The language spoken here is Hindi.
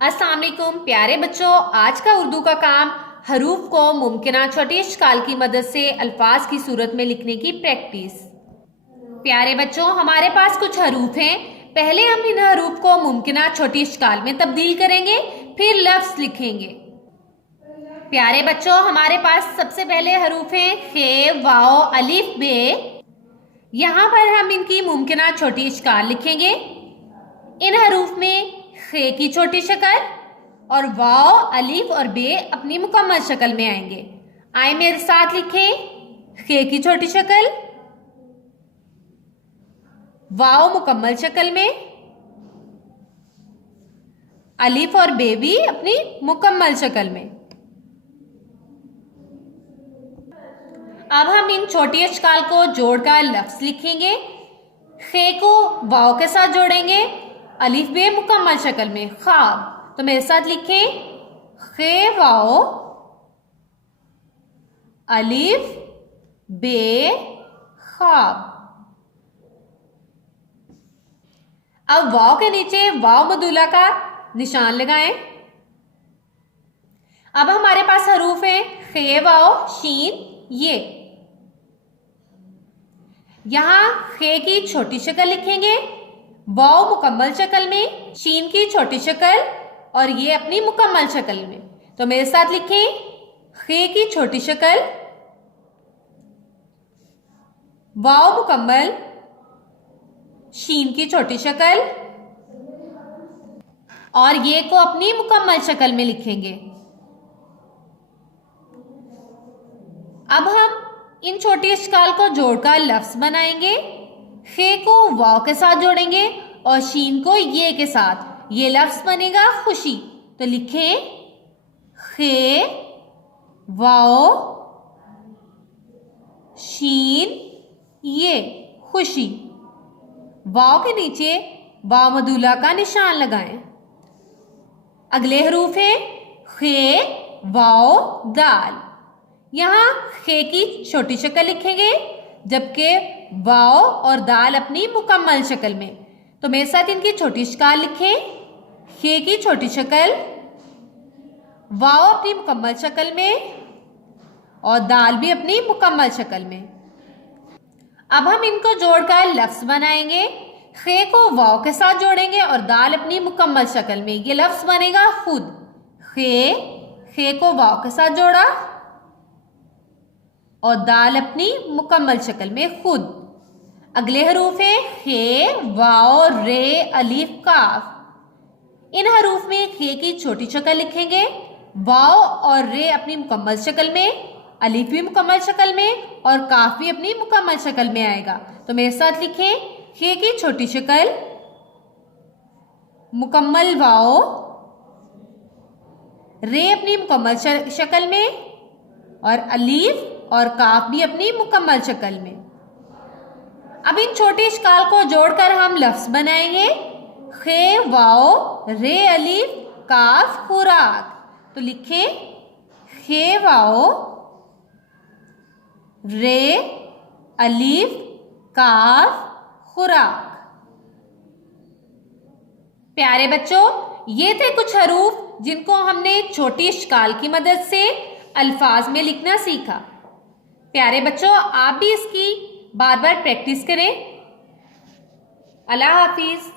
अस्सलाम वालेकुम प्यारे बच्चों, आज का उर्दू का काम हरूफ को मुमकिना छोटी इश्काल की मदद से अल्फाज की सूरत में लिखने की प्रैक्टिस। प्यारे बच्चों, हमारे पास कुछ हरूफ हैं। पहले हम इन हरूफ को मुमकिना छोटी इश्काल में तब्दील करेंगे, फिर लफ्ज लिखेंगे। प्यारे बच्चों, हमारे पास सबसे पहले हरूफ हैं खे, वाओ, अलिफ, बे। यहाँ पर हम इनकी मुमकिना छोटी इश्काल लिखेंगे। इन हरूफ में खे की छोटी शक्ल और वाओ, अलिफ और बे अपनी मुकम्मल शक्ल में आएंगे। आए मेरे साथ लिखें। खे की छोटी शक्ल, वाओ मुकम्मल शक्ल में, अलिफ और बे भी अपनी मुकम्मल शक्ल में। अब हम इन छोटी अशकाल को जोड़कर लफ्ज लिखेंगे। खे को वाओ के साथ जोड़ेंगे, अलिफ बे मुकम्मल शक्ल में, ख्वाब। तो मेरे साथ लिखें। खे वाओ, अलिफ बे, ख्वाब। अब वाओ के नीचे वाओ मदूला का निशान लगाएं। अब हमारे पास हरूफ है खे, वाओ, शीन, ये। यहां खे की छोटी शक्ल लिखेंगे, वाओ मुकम्मल शक्ल में, शीन की छोटी शक्ल और ये अपनी मुकम्मल शक्ल में। तो मेरे साथ लिखें। खे की छोटी शक्ल, वाओ मुकम्मल, शीन की छोटी शक्ल और ये को अपनी मुकम्मल शक्ल में लिखेंगे। अब हम इन छोटी अशकाल को जोड़कर लफ्ज बनाएंगे। खे को वाओ के साथ जोड़ेंगे और शीन को ये के साथ। ये लफ्ज बनेगा खुशी। तो लिखें। खे, वाओ, शीन, ये, खुशी। वाओ के नीचे वाओ मदूला का निशान लगाएं। अगले हरूफ है खे, वाओ, दाल। यहां खे की छोटी शक्ल लिखेंगे, जबकि वाओ और दाल अपनी मुकम्मल शक्ल में। तो मेरे साथ इनकी छोटी अशकाल लिखें। खे की छोटी शक्ल, वाओ अपनी मुकम्मल शक्ल में और दाल भी अपनी मुकम्मल शक्ल में। अब हम इनको जोड़कर लफ्ज बनाएंगे। खे को वाओ के साथ जोड़ेंगे और दाल अपनी मुकम्मल शक्ल में। ये लफ्ज बनेगा खुद। खे को वाओ के साथ जोड़ा और दाल अपनी मुकम्मल शक्ल में, खुद। अगले हरूफ है खे, वाओ, रे, अलिफ, काफ। इन हरूफ में खे की छोटी शक्ल लिखेंगे, वाओ और रे अपनी मुकम्मल शक्ल में, अलिफ भी मुकम्मल शक्ल में और काफ भी अपनी मुकम्मल शक्ल में आएगा। तो मेरे साथ लिखें। खे की छोटी शक्ल, मुकम्मल वाओ, रे अपनी मुकम्मल शक्ल में और अलिफ और काफ भी अपनी मुकम्मल शक्ल में। अब इन छोटे अशकाल को जोड़कर हम लफ्ज बनाएंगे। खे, वाओ, रे, अलिफ, काफ, खुराक। तो लिखें। खे, वाओ, रे, अलिफ, काफ, खुराक। प्यारे बच्चों, ये थे कुछ हरूफ जिनको हमने छोटी अशकाल की मदद से अल्फाज में लिखना सीखा। प्यारे बच्चों, आप भी इसकी बार बार प्रैक्टिस करें। अल्लाह हाफिज।